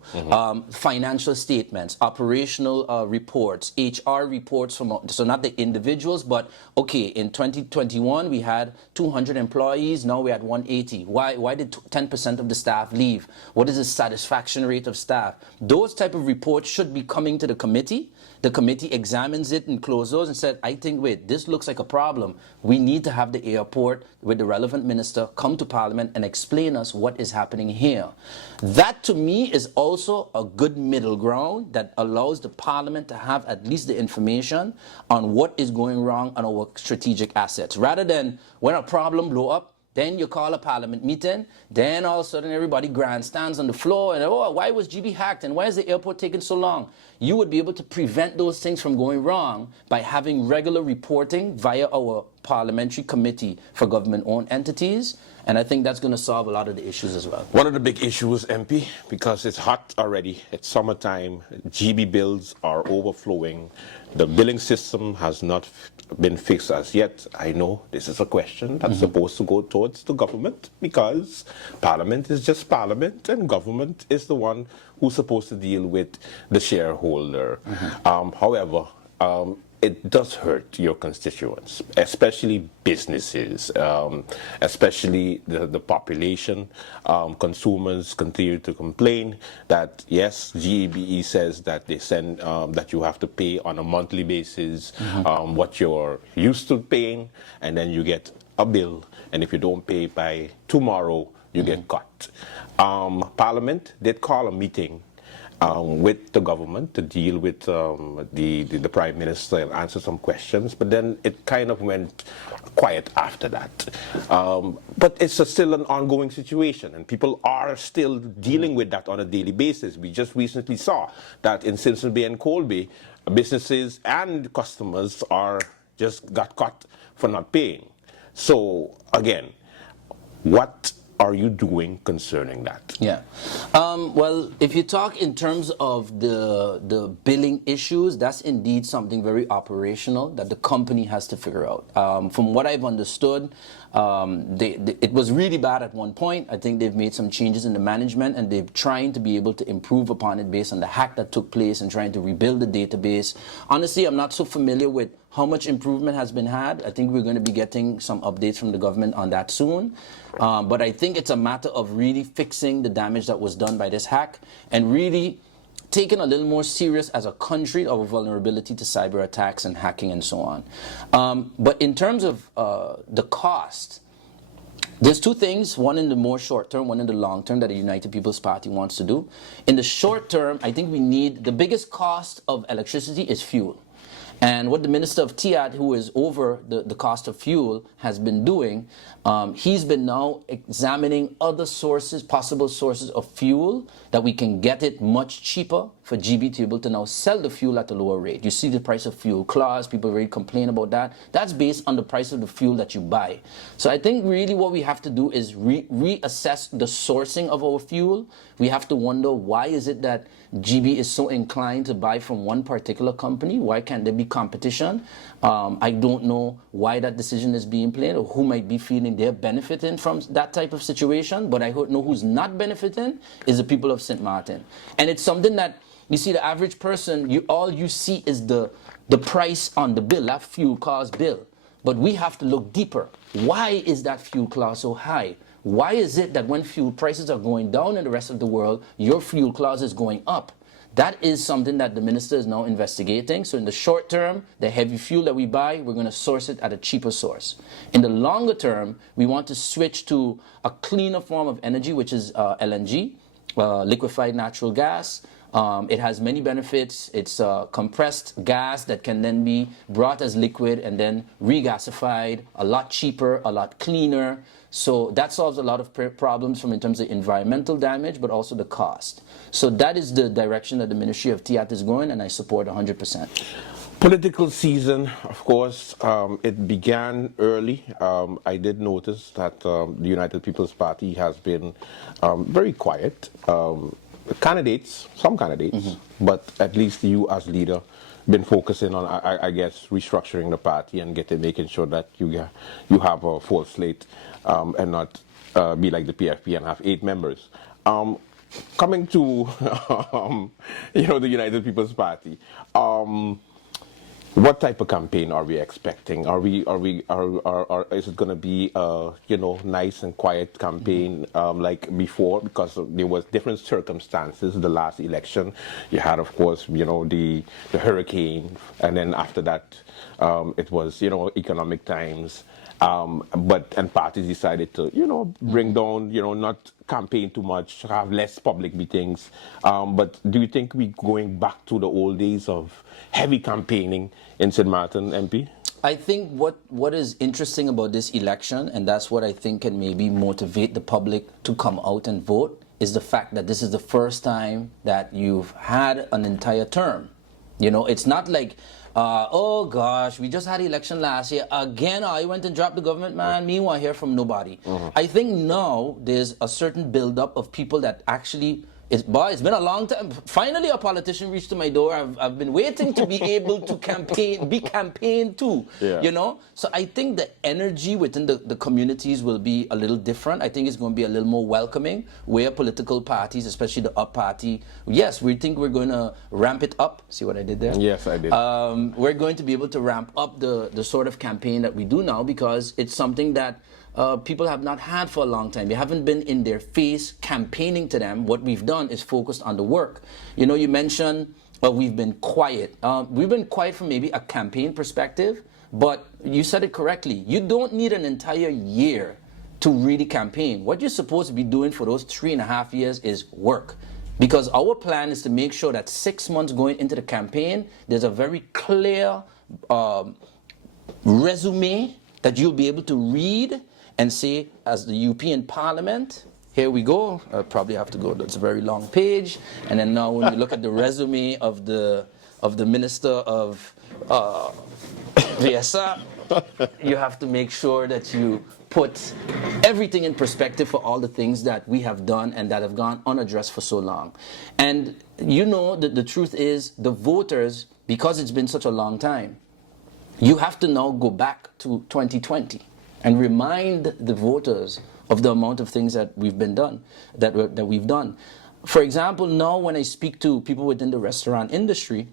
Financial statements, operational reports, HR reports from, so not the individuals, but okay, in 2021 we had 200 employees, now we're at 180. Why did 10% of the staff leave? What is the satisfaction rate of staff? Those type of reports should be coming to the committee. The committee examines it and closes those and said, I think, wait, this looks like a problem. We need to have the airport with the relevant minister come to Parliament and explain us what is happening here. That, to me, is also a good middle ground that allows the Parliament to have at least the information on what is going wrong on our strategic assets. Rather than when a problem blow up, then you call a parliament meeting, then all of a sudden everybody grandstands on the floor and, oh, why was GB hacked and why is the airport taking so long? You would be able to prevent those things from going wrong by having regular reporting via our parliamentary committee for government-owned entities, and I think that's going to solve a lot of the issues as well. One of the big issues, MP, because it's hot already, it's summertime, GB bills are overflowing, the billing system has not been fixed as yet. I know this is a question that's supposed to go towards the government, because Parliament is just Parliament and government is the one who's supposed to deal with the shareholder. However, it does hurt your constituents, especially businesses, especially the population. Consumers continue to complain that, yes, GEBE says that they send that you have to pay on a monthly basis what you're used to paying, and then you get a bill, and if you don't pay by tomorrow, you get cut. Parliament did call a meeting with the government to deal with the Prime Minister and answer some questions, but then it kind of went quiet after that. But it's still an ongoing situation, and people are still dealing with that on a daily basis. We just recently saw that in Simpson Bay and Colby, businesses and customers just got caught for not paying. So again, what are you doing concerning that? Yeah. Well, if you talk in terms of the billing issues, that's indeed something very operational that the company has to figure out. From what I've understood, it was really bad at one point. I think they've made some changes in the management, and they're trying to be able to improve upon it based on the hack that took place and trying to rebuild the database. Honestly, I'm not so familiar with how much improvement has been had. I think we're going to be getting some updates from the government on that soon. But I think it's a matter of really fixing the damage that was done by this hack and really taking a little more serious as a country our vulnerability to cyber attacks and hacking and so on. But in terms of the cost, there's two things, one in the more short term, one in the long term that the United People's Party wants to do. In the short term, I think we need, the biggest cost of electricity is fuel. And what the Minister of TIAD, who is over the cost of fuel, has been doing, he's been now examining other sources, possible sources of fuel, that we can get it much cheaper for GB to be able to now sell the fuel at a lower rate. You see the price of fuel clause, people really complain about that. That's based on the price of the fuel that you buy. So I think really what we have to do is reassess the sourcing of our fuel. We have to wonder, why is it that GB is so inclined to buy from one particular company? Why can't there be competition? I don't know why that decision is being played, or who might be feeling they're benefiting from that type of situation, but I know who's not benefiting is the people of St. Martin. And it's something that, you see, the average person, all you see is the price on the bill, that fuel cost bill. But we have to look deeper. Why is that fuel cost so high? Why is it that when fuel prices are going down in the rest of the world, your fuel cost is going up? That is something that the minister is now investigating. So in the short term, the heavy fuel that we buy, we're going to source it at a cheaper source. In the longer term, we want to switch to a cleaner form of energy, which is LNG, liquefied natural gas. It has many benefits. It's compressed gas that can then be brought as liquid and then regasified, a lot cheaper, a lot cleaner. So that solves a lot of problems in terms of environmental damage, but also the cost. So that is the direction that the Ministry of TIAT is going, and I support 100%. Political season, of course, it began early. I did notice that the United People's Party has been very quiet. Candidates, some candidates, but at least you as leader been focusing on, I guess, restructuring the party and making sure that you have a full slate and not be like the PFP and have 8 members. Coming to the United People's Party, what type of campaign are we expecting? Is it going to be a nice and quiet campaign like before? Because there was different circumstances. The last election, you had, of course, the hurricane, and then after that, it was economic times. And parties decided to bring down, not campaign too much, have less public meetings. But do you think we're going back to the old days of heavy campaigning in St. Martin, MP? I think what is interesting about this election, and that's what I think can maybe motivate the public to come out and vote, is the fact that this is the 1st time that you've had an entire term. It's not like Oh gosh, we just had election last year. Again, I went and dropped the government, man. Me want to hear from nobody. I think now there's a certain buildup of people that actually, it's been a long time. Finally, a politician reached to my door. I've been waiting to be able to be campaigned to, you know? So I think the energy within the communities will be a little different. I think it's going to be a little more welcoming, where political parties, especially the up party, yes, we think we're going to ramp it up. See what I did there? Yes, I did. We're going to be able to ramp up the sort of campaign that we do now, because it's something that people have not had for a long time. We haven't been in their face campaigning to them. What we've done is focused on the work. You know, you mentioned we've been quiet. We've been quiet from maybe a campaign perspective, but you said it correctly. You don't need an entire year to really campaign. What you're supposed to be doing for those 3.5 years is work. Because our plan is to make sure that 6 months going into the campaign, there's a very clear resume that you'll be able to read and say, as the European Parliament, here we go. I probably have to go, that's a very long page. And then now when you look at the resume of the Minister of VSA, you have to make sure that you put everything in perspective for all the things that we have done and that have gone unaddressed for so long. And you know that the truth is, the voters, because it's been such a long time, you have to now go back to 2020 and remind the voters of the amount of things that we've done. For example, now when I speak to people within the restaurant industry,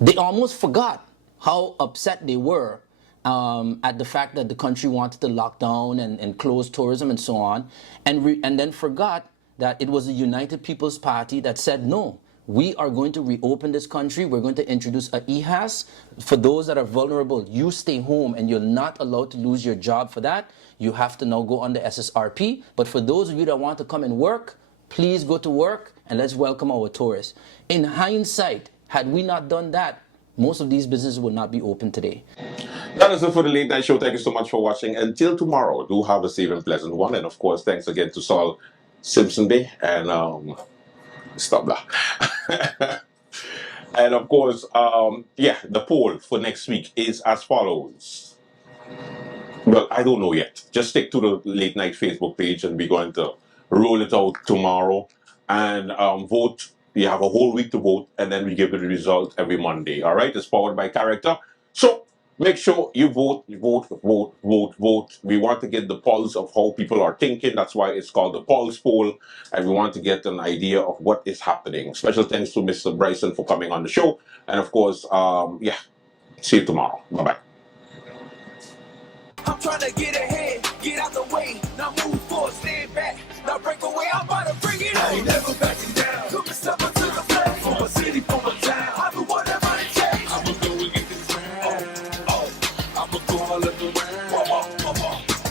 they almost forgot how upset they were at the fact that the country wanted to lock down and close tourism and so on, and then forgot that it was the United People's Party that said, no, we are going to reopen this country. We're going to introduce a EHAS. For those that are vulnerable, you stay home and you're not allowed to lose your job for that. You have to now go under SSRP. But for those of you that want to come and work, please go to work and let's welcome our tourists. In hindsight, had we not done that, most of these businesses would not be open today. That is it for the late night show. Thank you so much for watching. Until tomorrow, do have a safe and pleasant one. And of course, thanks again to Saul Simpson Day and stop that. And of course, the poll for next week is as follows. Well, I don't know yet. Just stick to the late night Facebook page and we're going to roll it out tomorrow and vote. You have a whole week to vote, and then we give you the result every Monday. All right, it's powered by Character. So make sure you vote, vote, vote, vote, vote. We want to get the pulse of how people are thinking. That's why it's called the Pulse Poll, and we want to get an idea of what is happening. Special thanks to Mr. Bryson for coming on the show, and of course, see you tomorrow. Bye bye. I'm trying to get ahead, get out the way. Now move forward, stand back. Now break away, I'm about to bring it on. I ain't never backing down. Took me step up to the flag. For my city, for my town. I do whatever it takes. I'ma go and get this round. I'ma go all of the round.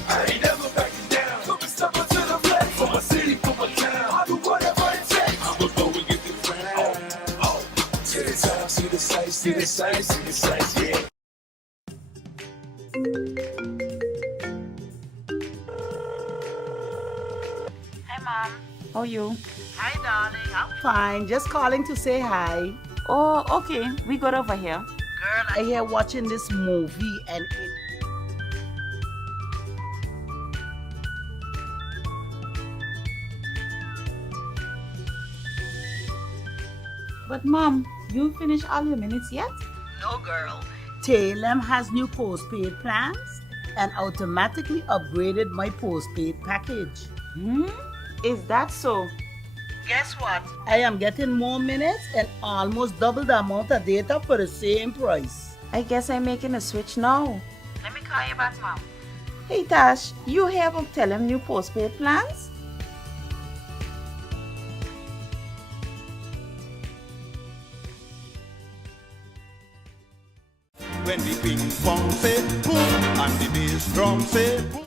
I ain't never backing down. Took me step up to the flag. For my city, for my town. I do whatever it takes. I'ma go and get this round. See the time, see the sights, see the sights, see the sights, yeah. How are you? Hi, darling. I'm fine. Just calling to say hi. Oh, okay. We got over here. Girl, I hear watching this movie and it... But Mom, you finished all your minutes yet? No, girl. Talem has new postpaid plans and automatically upgraded my postpaid package. Is that so? Guess what? I am getting more minutes and almost double the amount of data for the same price. I guess I'm making a switch now. Let me call you back, Mom. Hey Tash, you have Telem new postpaid plans? When the ping pong say boom and the bass drum say boom.